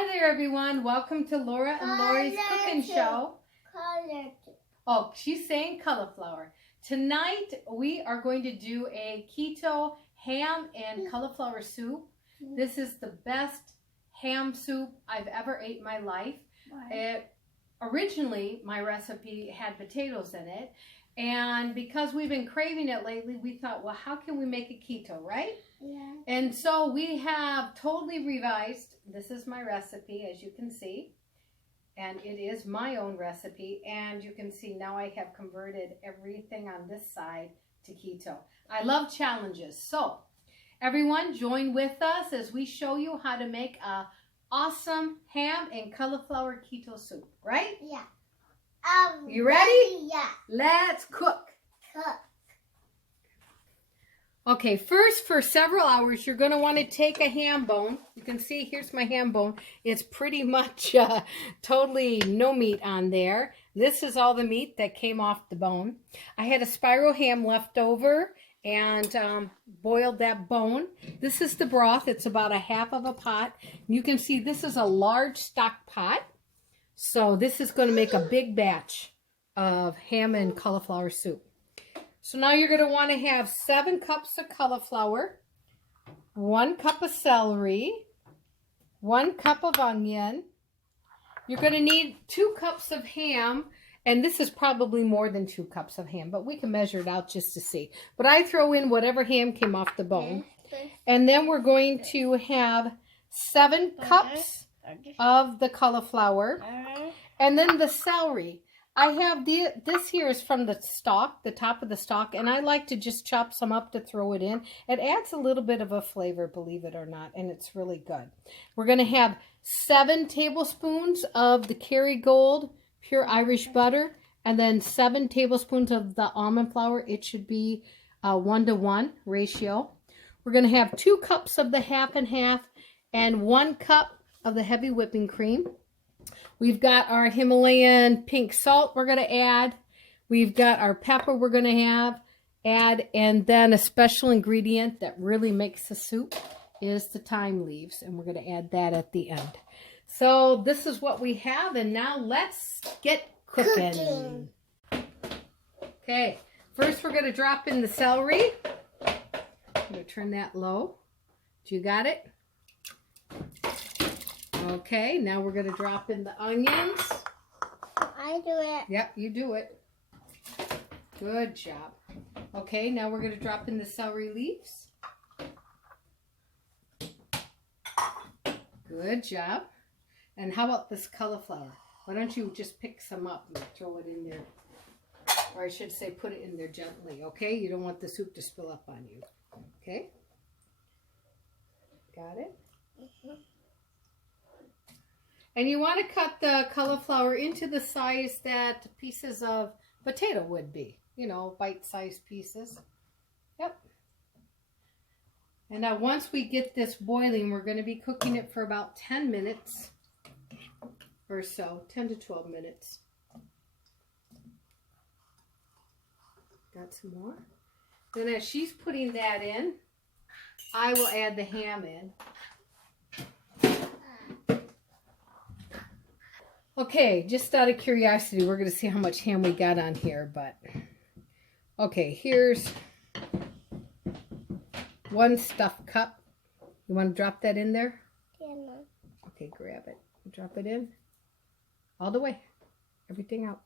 Hi there, everyone. Welcome to Laura and Laurie's Cooking Show. Oh, she's saying cauliflower. Tonight, we are going to do a keto ham and cauliflower soup. This is the best ham soup I've ever ate in my life. Originally, my recipe had potatoes in it. And because we've been craving it lately, we thought, well, how can we make a keto, right? Yeah. And so we have totally revised. This is my recipe, as you can see. And it is my own recipe. And you can see now I have converted everything on this side to keto. I love challenges. So everyone join with us as we show you how to make a awesome ham and cauliflower keto soup, right? Yeah. You ready? Yeah. Let's cook. Okay, first for several hours, you're going to want to take a ham bone. You can see here's my ham bone. It's pretty much totally no meat on there. This is all the meat that came off the bone. I had a spiral ham left over and boiled that bone. This is the broth. It's about a half of a pot. You can see this is a large stock pot. So this is going to make a big batch of ham and cauliflower soup. So now you're going to want to have 7 cups of cauliflower, 1 cup of celery, 1 cup of onion. You're going to need 2 cups of ham, and this is probably more than 2 cups of ham, but we can measure it out just to see. But I throw in whatever ham came off the bone. And then we're going to have 7 cups of the cauliflower, and then the celery. I have this here is from the stalk, the top of the stalk, and I like to just chop some up to throw it in. It adds a little bit of a flavor, believe it or not, and it's really good. We're going to have 7 tablespoons of the Kerrygold pure Irish butter, and then 7 tablespoons of the almond flour. It should be a 1-to-1 ratio. We're going to have 2 cups of the half and half, and 1 cup of the heavy whipping cream. We've got our Himalayan pink salt we're going to add. We've got our pepper we're going to add. And then a special ingredient that really makes the soup is the thyme leaves. And we're going to add that at the end. So this is what we have. And now let's get cooking. Okay. First we're going to drop in the celery. I'm going to turn that low. Do you got it? Okay, now we're going to drop in the onions. I do it. Yep, you do it. Good job. Okay, now we're going to drop in the celery leaves. Good job. And how about this cauliflower? Why don't you just pick some up and throw it in there? Or I should say put it in there gently, okay? You don't want the soup to spill up on you. Okay? Got it? Mm-hmm. And you want to cut the cauliflower into the size that pieces of potato would be. You know, bite-sized pieces. Yep. And now once we get this boiling, we're going to be cooking it for about 10 minutes or so. 10 to 12 minutes. Got some more. Then as she's putting that in, I will add the ham in. Okay, just out of curiosity, we're going to see how much ham we got on here, but okay, here's 1 stuffed cup. You want to drop that in there? Yeah, Mom. Okay, grab it. Drop it in. All the way. Everything out.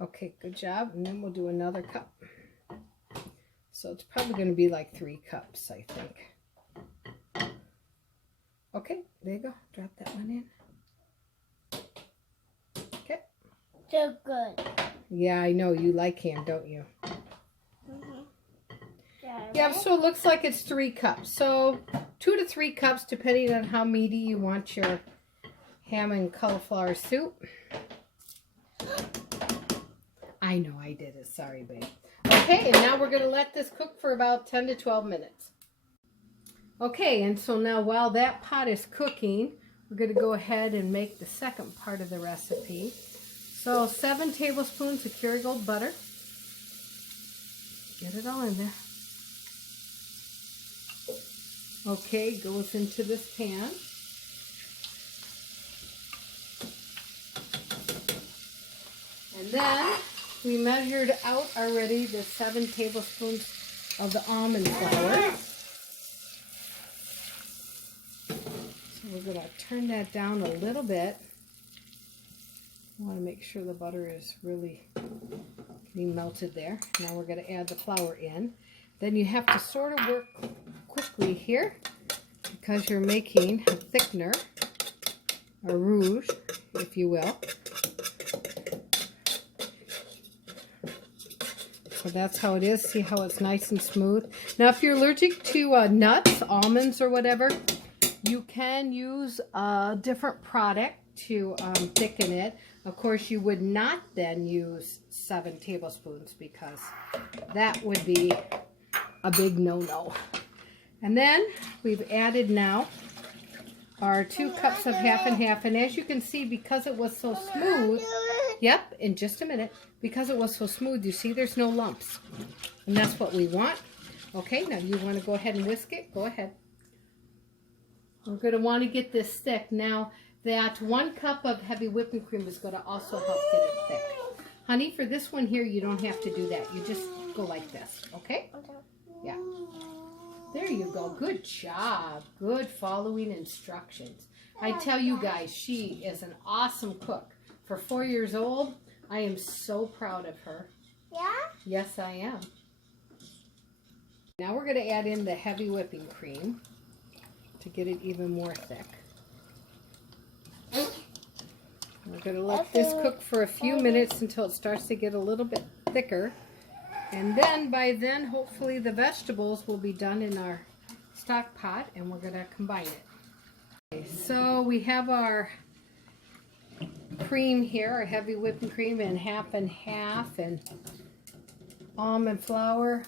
Okay, good job. And then we'll do another cup. So it's probably going to be like 3 cups, I think. Okay, there you go. Drop that one in. So good. Yeah, I know. You like ham, don't you? Mm-hmm. Yeah, so it looks like it's 3 cups. So 2 to 3 cups, depending on how meaty you want your ham and cauliflower soup. I know I did it. Sorry, babe. Okay, and now we're going to let this cook for about 10 to 12 minutes. Okay, and so now while that pot is cooking, we're going to go ahead and make the second part of the recipe. So 7 tablespoons of Kerrygold butter. Get it all in there. Okay, goes into this pan. then we measured out already the 7 tablespoons of the almond flour. So we're going to turn that down a little bit. I want to make sure the butter is really getting melted there. Now we're going to add the flour in. Then you have to sort of work quickly here because you're making a thickener, a rouge, if you will. So that's how it is. See how it's nice and smooth. Now if you're allergic to nuts, almonds or whatever, you can use a different product to thicken it. Of course, you would not then use 7 tablespoons because that would be a big no-no. And then we've added now our 2 cups of half and half. And as you can see, because it was so smooth, yep, in just a minute, because it was so smooth, you see there's no lumps. And that's what we want. Okay, now you want to go ahead and whisk it? Go ahead. We're going to want to get this thick. Now, that 1 cup of heavy whipping cream is going to also help get it thick. Honey, for this one here, you don't have to do that. You just go like this, okay? Yeah. There you go. Good job. Good following instructions. I tell you guys, she is an awesome cook. For 4 years old, I am so proud of her. Yeah? Yes, I am. Now we're going to add in the heavy whipping cream to get it even more thick. We're going to let this cook for a few minutes until it starts to get a little bit thicker. And then, by then, hopefully the vegetables will be done in our stock pot and we're going to combine it. Okay, so we have our cream here, our heavy whipping cream in half and half, and almond flour,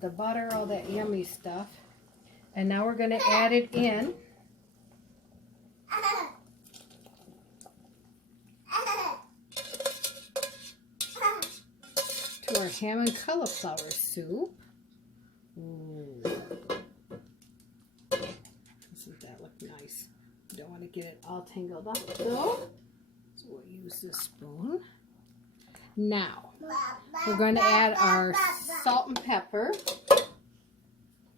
the butter, all that yummy stuff. And now we're going to add it in. To our ham and cauliflower soup. Ooh. Doesn't that look nice? You don't want to get it all tangled up though. So we'll use this spoon. Now, we're going to add our salt and pepper.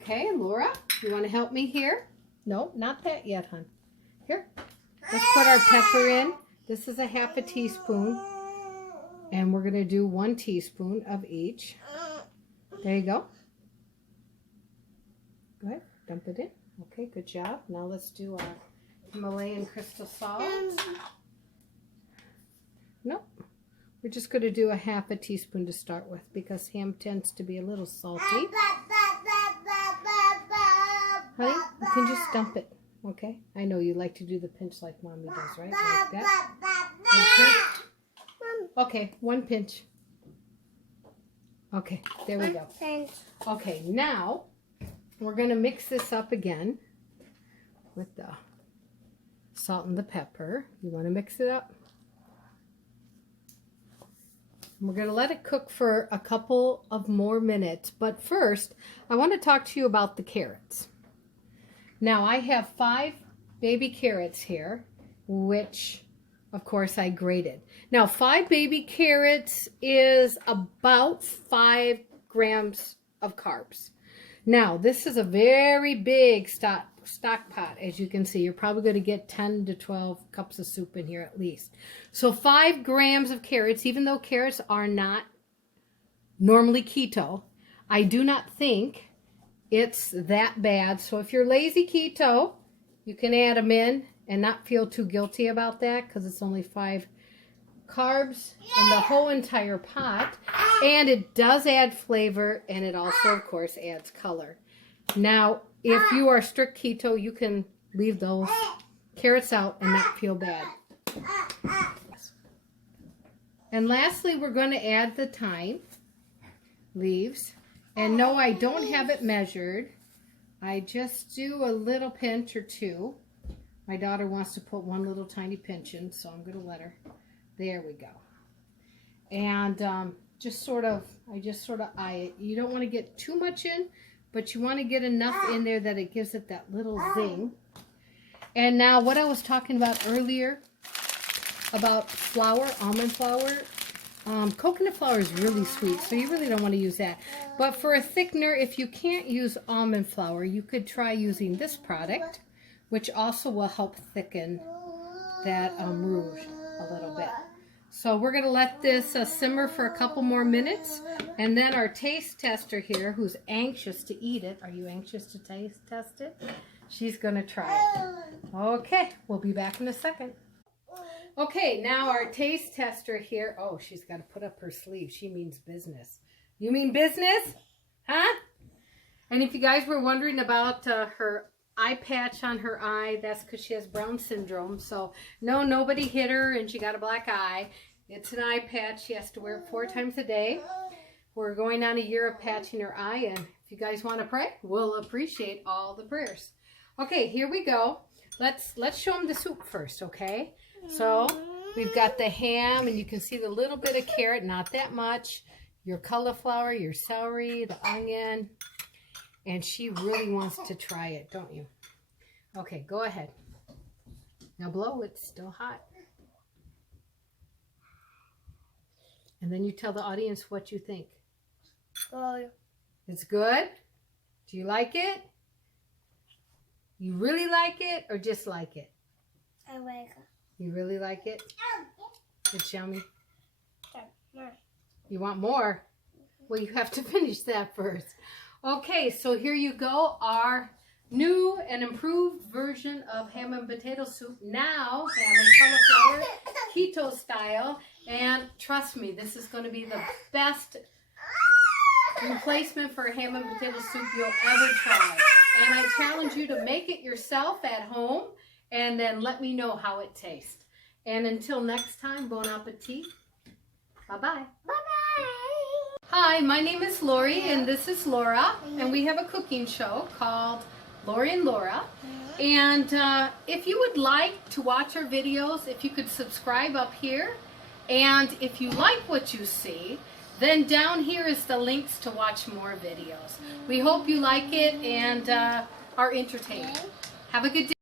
Okay, Laura, you want to help me here? No, not that yet, hon. Here, let's put our pepper in. This is a half a teaspoon. And we're going to do 1 teaspoon of each. There you go. Go ahead, dump it in. Okay, good job. Now let's do our Himalayan crystal salt. Nope. We're just going to do a half a teaspoon to start with because ham tends to be a little salty. Honey, you can just dump it, okay? I know you like to do the pinch like Mommy does, right? Like that. Okay, 1 pinch. Okay, there we go. Okay, now we're going to mix this up again with the salt and the pepper. You want to mix it up? We're going to let it cook for a couple of more minutes. But first, I want to talk to you about the carrots. Now, I have 5 baby carrots here, which, of course, I grated. Now, 5 baby carrots is about 5 grams of carbs. Now, this is a very big stock pot. As you can see, you're probably going to get 10 to 12 cups of soup in here at least. So 5 grams of carrots, even though carrots are not normally keto, I do not think it's that bad. So if you're lazy keto, you can add them in and not feel too guilty about that because it's only 5 carbs in the whole entire pot. And it does add flavor, and it also, of course, adds color. Now, if you are strict keto, you can leave those carrots out and not feel bad. And lastly, we're going to add the thyme leaves. And no, I don't have it measured. I just do a little pinch or 2. My daughter wants to put 1 little tiny pinch in, so I'm going to let her. There we go. And I just sort of eye it. You don't want to get too much in, but you want to get enough in there that it gives it that little zing. And now what I was talking about earlier about flour, almond flour, Coconut flour is really sweet, so you really don't want to use that. But for a thickener, if you can't use almond flour, you could try using this product, which also will help thicken that rouge a little bit. So we're going to let this simmer for a couple more minutes, and then our taste tester here, who's anxious to eat it. Are you anxious to taste test it? She's going to try it. Okay, we'll be back in a second. Okay, now our taste tester here. Oh, she's got to put up her sleeve. She means business. You mean business? Huh? And if you guys were wondering about her eye patch on her eye, that's because she has Brown syndrome. So, no, nobody hit her and she got a black eye. It's an eye patch. She has to wear it 4 times a day. We're going on a year of patching her eye, and if you guys want to pray, we'll appreciate all the prayers. Okay, here we go. Let's show them the soup first, okay? So we've got the ham, and you can see the little bit of carrot, not that much. Your cauliflower, your celery, the onion. And she really wants to try it, don't you? Okay, go ahead. Now blow, it's still hot. And then you tell the audience what you think. Good. It's good? Do you like it? You really like it or just like it? I like it. You really like it? It's yummy. More. You want more? Well, you have to finish that first. Okay, so here you go. Our new and improved version of ham and potato soup. Now, ham and cauliflower, keto style. And trust me, this is going to be the best replacement for ham and potato soup you'll ever try. And I challenge you to make it yourself at home and then let me know how it tastes. And until next time, bon appetit. Bye-bye. Bye-bye. Hi, my name is Laurie and this is Laura. And we have a cooking show called Laurie and Laura. And if you would like to watch our videos, if you could subscribe up here. And if you like what you see, then down here is the links to watch more videos. We hope you like it and are entertained. Have a good day.